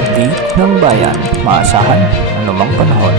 update ng bayan. Maasahan anumang panahon.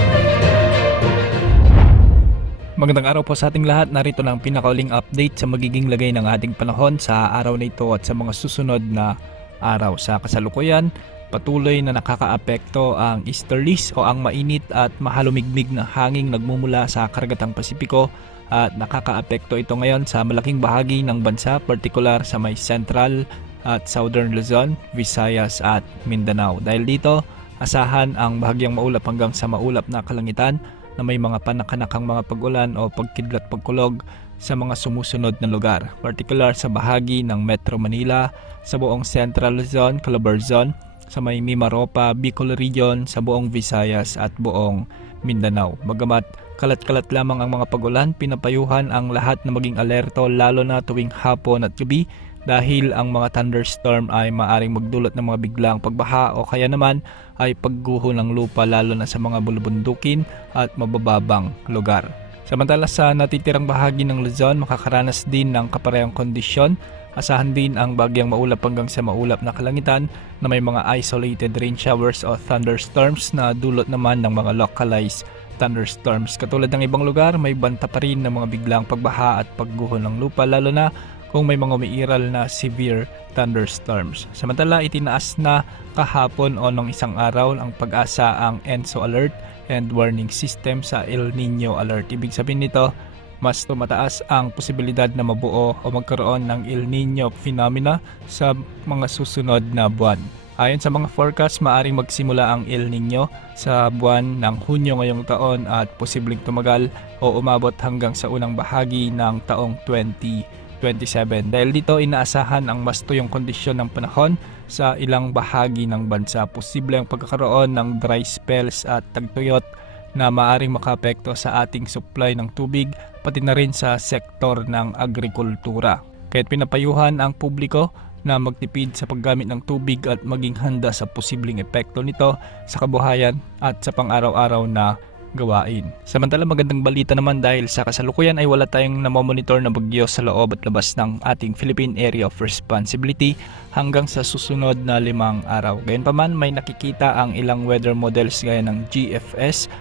Magandang araw po sa ating lahat. Narito na ang pinakauling update sa magiging lagay ng ating panahon sa araw na ito at sa mga susunod na araw. Sa kasalukuyan, patuloy na nakakaapekto ang easterlies o ang mainit at mahalumigmig na hanging nagmumula sa karagatang Pasipiko at nakakaapekto ito ngayon sa malaking bahagi ng bansa, partikular sa may central at southern Luzon, Visayas at Mindanao. Dahil dito, asahan ang bahagyang maulap hanggang sa maulap na kalangitan na may mga panakanakang mga pag-ulan o pagkidlat pagkulog sa mga sumusunod na lugar, partikular sa bahagi ng Metro Manila, sa buong Central Luzon, Calabarzon, sa may Mimaropa, Bicol Region, sa buong Visayas at buong Mindanao. Bagamat kalat-kalat lamang ang mga pag-ulan, pinapayuhan ang lahat na maging alerto lalo na tuwing hapon at gabi dahil ang mga thunderstorm ay maaring magdulot ng mga biglang pagbaha o kaya naman ay pagguho ng lupa lalo na sa mga bulubundukin at mabababang lugar. Samantala sa natitirang bahagi ng Luzon, makakaranas din ng kaparehang kondisyon. Asahan din ang bagyang maulap hanggang sa maulap na kalangitan na may mga isolated rain showers o thunderstorms na dulot naman ng mga localized thunderstorms. Katulad ng ibang lugar, may banta pa rin ng mga biglang pagbaha at pagguho ng lupa lalo na kung may mga umiiral na severe thunderstorms. Samantala, itinaas na kahapon o nung isang araw ang Pag-asa ang ENSO alert and warning system sa El Nino alert. Ibig sabihin nito, mas tumataas ang posibilidad na mabuo o magkaroon ng El Nino phenomena sa mga susunod na buwan. Ayon sa mga forecast, maaring magsimula ang El Nino sa buwan ng Hunyo ngayong taon at posibleng tumagal o umabot hanggang sa unang bahagi ng taong 2027. Dahil dito, inaasahan ang mas tuyong kondisyon ng panahon sa ilang bahagi ng bansa. Posible ang pagkakaroon ng dry spells at tagtuyot na maaring makaapekto sa ating supply ng tubig pati na rin sa sektor ng agrikultura. Kaya't pinapayuhan ang publiko na magtipid sa paggamit ng tubig at maging handa sa posibleng epekto nito sa kabuhayan at sa pang-araw-araw na gawain. Samantala, magandang balita naman dahil sa kasalukuyan ay wala tayong namomonitor na bagyo sa loob at labas ng ating Philippine Area of Responsibility hanggang sa susunod na 5 araw. Gayunpaman, may nakikita ang ilang weather models gaya ng GFS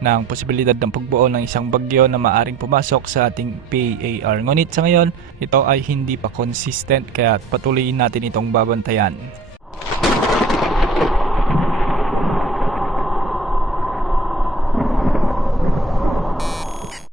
ng posibilidad ng pagbuo ng isang bagyo na maaring pumasok sa ating PAR. Ngunit sa ngayon, ito ay hindi pa consistent kaya patuloy natin itong babantayan.